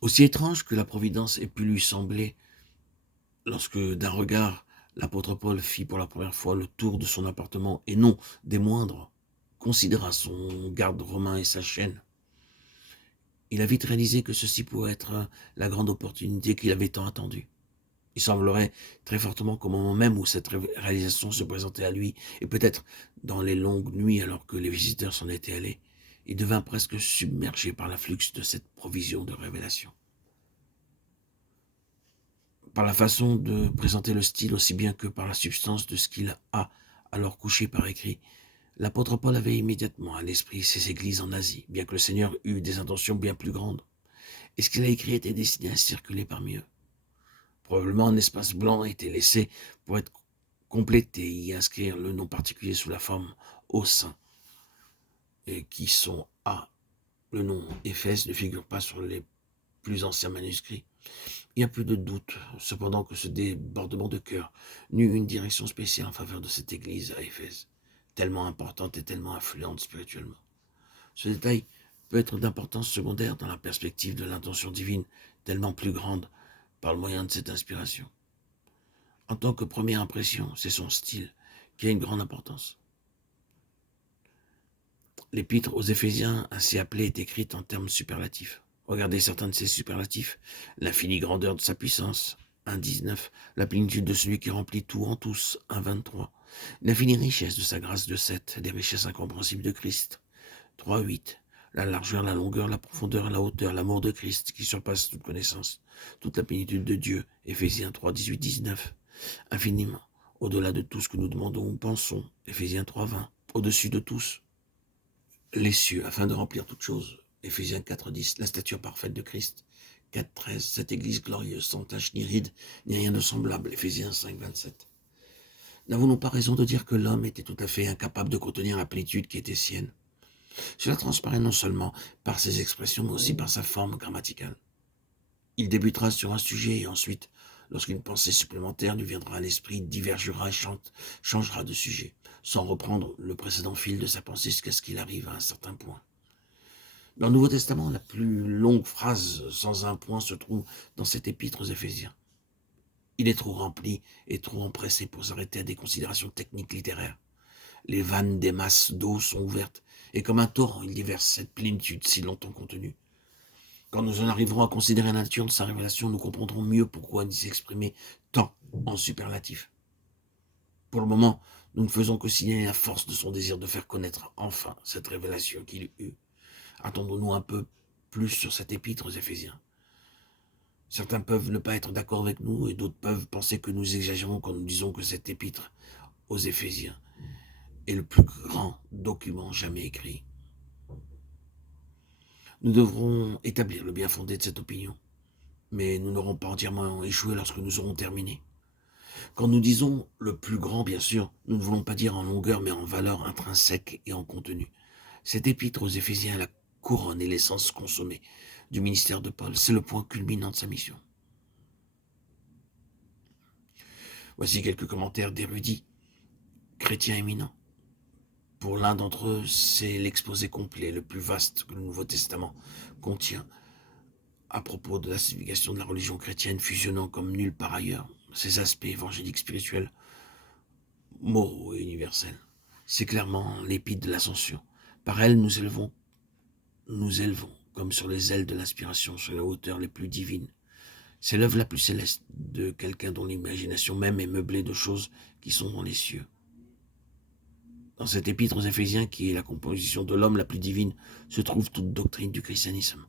Aussi étrange que la providence ait pu lui sembler, lorsque d'un regard, l'apôtre Paul fit pour la première fois le tour de son appartement, et non des moindres, considéra son garde romain et sa chaîne. Il a vite réalisé que ceci pourrait être la grande opportunité qu'il avait tant attendue. Il semblerait très fortement qu'au moment même où cette réalisation se présentait à lui, et peut-être dans les longues nuits alors que les visiteurs s'en étaient allés, il devint presque submergé par l'afflux de cette provision de révélation. Par la façon de présenter le style aussi bien que par la substance de ce qu'il a alors couché par écrit, l'apôtre Paul avait immédiatement à l'esprit ses églises en Asie, bien que le Seigneur eût des intentions bien plus grandes. Et ce qu'il a écrit était destiné à circuler parmi eux. Probablement un espace blanc a été laissé pour être complété et y inscrire le nom particulier sous la forme au sein, et qui sont A. Le nom Éphèse ne figure pas sur les plus anciens manuscrits. Il n'y a plus de doute, cependant, que ce débordement de cœur n'eut une direction spéciale en faveur de cette église à Éphèse, tellement importante et tellement influente spirituellement. Ce détail peut être d'importance secondaire dans la perspective de l'intention divine, tellement plus grande par le moyen de cette inspiration. En tant que première impression, c'est son style qui a une grande importance. L'épître aux Éphésiens, ainsi appelée, est écrite en termes superlatifs. Regardez certains de ces superlatifs. L'infinie grandeur de sa puissance, 1,19. La plénitude de celui qui remplit tout en tous, 1,23. L'infinie richesse de sa grâce, 2,7. Des richesses incompréhensibles de Christ, 3,8. La largeur, la longueur, la profondeur, la hauteur, l'amour de Christ qui surpasse toute connaissance, toute la plénitude de Dieu, Éphésiens 3, 18, 19. Infiniment, au-delà de tout ce que nous demandons ou pensons, Éphésiens 3, 20. Au-dessus de tous les cieux, afin de remplir toutes choses, Éphésiens 4, 10. La stature parfaite de Christ, 4, 13. Cette église glorieuse, sans tache ni ride, ni rien de semblable, Éphésiens 5, 27. N'avons-nous pas raison de dire que l'homme était tout à fait incapable de contenir la plénitude qui était sienne? Cela transparaît non seulement par ses expressions, mais aussi par sa forme grammaticale. Il débutera sur un sujet et ensuite, lorsqu'une pensée supplémentaire lui viendra à l'esprit, divergera et changera de sujet, sans reprendre le précédent fil de sa pensée jusqu'à ce qu'il arrive à un certain point. Dans le Nouveau Testament, la plus longue phrase sans un point se trouve dans cet épître aux Éphésiens. Il est trop rempli et trop empressé pour s'arrêter à des considérations techniques littéraires. Les vannes des masses d'eau sont ouvertes, et comme un torrent, il déverse cette plénitude si longtemps contenue. Quand nous en arriverons à considérer la nature de sa révélation, nous comprendrons mieux pourquoi il s'exprimait tant en superlatif. Pour le moment, nous ne faisons que signaler la force de son désir de faire connaître enfin cette révélation qu'il eut. Attendons-nous un peu plus sur cet épître aux Éphésiens. Certains peuvent ne pas être d'accord avec nous et d'autres peuvent penser que nous exagérons quand nous disons que cet épître aux Éphésiens est le plus grand document jamais écrit. Nous devrons établir le bien fondé de cette opinion, mais nous n'aurons pas entièrement échoué lorsque nous aurons terminé. Quand nous disons le plus grand, bien sûr, nous ne voulons pas dire en longueur, mais en valeur intrinsèque et en contenu. Cet épître aux Éphésiens est la couronne et l'essence consommée du ministère de Paul. C'est le point culminant de sa mission. Voici quelques commentaires d'érudits, chrétiens éminents. Pour l'un d'entre eux, c'est l'exposé complet, le plus vaste que le Nouveau Testament contient à propos de la signification de la religion chrétienne, fusionnant comme nulle part ailleurs ses aspects évangéliques, spirituels, moraux et universels. C'est clairement l'épître de l'ascension. Par elle, nous élevons, comme sur les ailes de l'inspiration, sur les hauteurs les plus divines. C'est l'œuvre la plus céleste de quelqu'un dont l'imagination même est meublée de choses qui sont dans les cieux. Dans cet épître aux Éphésiens, qui est la composition de l'homme la plus divine, se trouve toute doctrine du christianisme.